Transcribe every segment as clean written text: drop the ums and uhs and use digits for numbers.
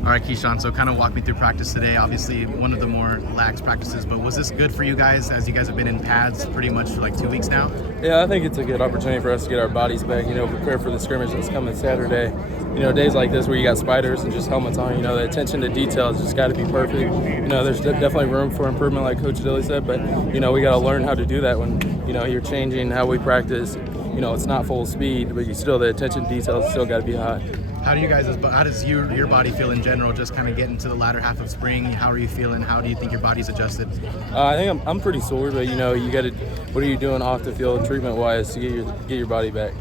All right, Keyshaun, so kind of walk me through practice today. Obviously, one of the more lax practices, but was this good for you guys as you guys have been in pads pretty much for like 2 weeks now? Yeah, I think it's a good opportunity for us to get our bodies back, prepare for the scrimmage that's coming Saturday. Days like this where you got spiders and just helmets on, the attention to detail has just got to be perfect. There's definitely room for improvement, like Coach Dilly said, but, we got to learn how to do that when, you're changing how we practice. It's not full speed, but the attention to detail still got to be high. How does your body feel in general, just kind of getting to the latter half of spring? How are you feeling? How do you think your body's adjusted? I think I'm pretty sore, but you got to. What are you doing off the field treatment wise to get your body back?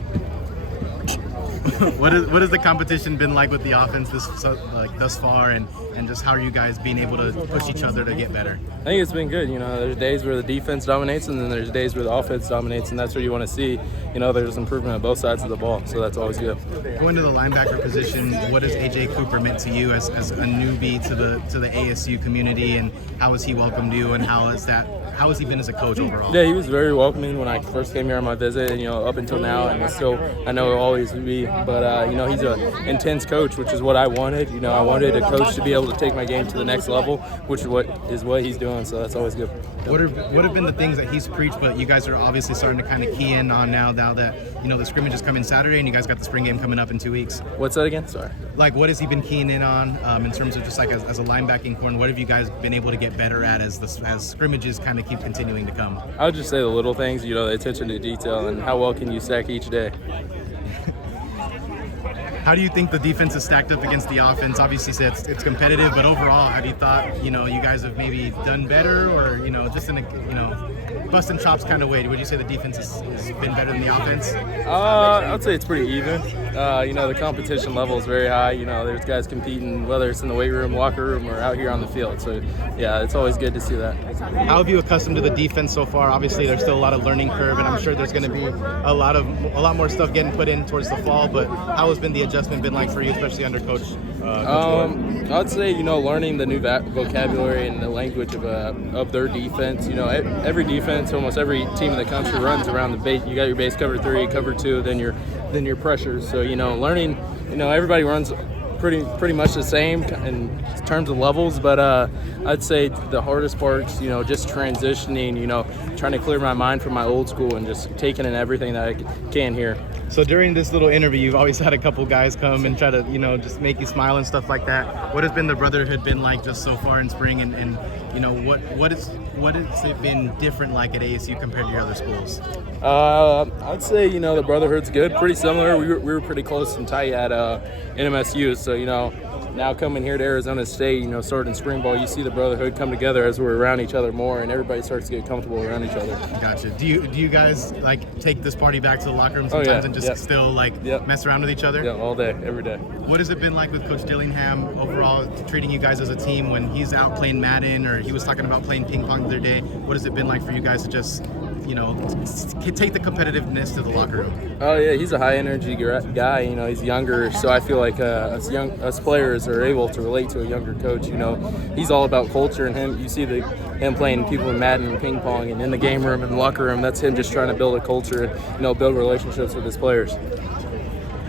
What has the competition been like with the offense thus far, and just how are you guys being able to push each other to get better? I think it's been good. There's days where the defense dominates, and then there's days where the offense dominates, and that's what you want to see. There's improvement on both sides of the ball, so that's always good. Going to the linebacker position, what has AJ Cooper meant to you as a newbie to the ASU community, and how has he welcomed you, and how has he been as a coach overall? Yeah, he was very welcoming when I first came here on my visit, up until now, and still I know he'll always be. But he's an intense coach, which is what I wanted. I wanted a coach to be able to take my game to the next level, which is what he's doing. So that's always good. What have been the things that he's preached, but you guys are obviously starting to kind of key in on now that the scrimmage is coming Saturday and you guys got the spring game coming up in 2 weeks? What's that again? Sorry. Like, what has he been keying in on in terms of just like as a linebacking core? And what have you guys been able to get better at as scrimmages kind of keep continuing to come? I would just say the little things, the attention to detail and how well can you sack each day. How do you think the defense is stacked up against the offense? Obviously, it's competitive, but overall, have you thought you guys have maybe done better, or just in a busting chops kind of way? Would you say the defense has been better than the offense? I'd say it's pretty even. The competition level is very high. There's guys competing, whether it's in the weight room, locker room, or out here on the field. So, yeah, it's always good to see that. How have you accustomed to the defense so far? Obviously, there's still a lot of learning curve, and I'm sure there's going to be a lot more stuff getting put in towards the fall. But how has been the adjustment been like for you, especially under Coach I'd say, learning the new vocabulary and the language of their defense. Every defense, almost every team in the country runs around the base. You got your base cover 3, cover 2, then your pressures. So, learning, everybody runs pretty much the same in terms of levels, but I'd say the hardest part's just transitioning, trying to clear my mind from my old school and just taking in everything that I can here. So during this little interview, you've always had a couple guys come and try to just make you smile and stuff like that. What has been the brotherhood been like just so far in spring, and what has it been different like at ASU compared to your other schools? I'd say the brotherhood's good, pretty similar. We were pretty close and tight at NMSU, so now coming here to Arizona State, starting spring ball, you see the brotherhood come together as we're around each other more, and everybody starts to get comfortable around each other. Gotcha. Do you guys take this party back to the locker room sometimes and just still mess around with each other? Yeah, all day, every day. What has it been like with Coach Dillingham overall, treating you guys as a team when he's out playing Madden, or he was talking about playing ping pong the other day? What has it been like for you guys to just take the competitiveness to the locker room? Oh yeah, he's a high energy guy. He's younger, so I feel like us players are able to relate to a younger coach. He's all about culture, and you see him playing people in Madden and ping pong, and in the game room and the locker room, that's him just trying to build a culture and build relationships with his players.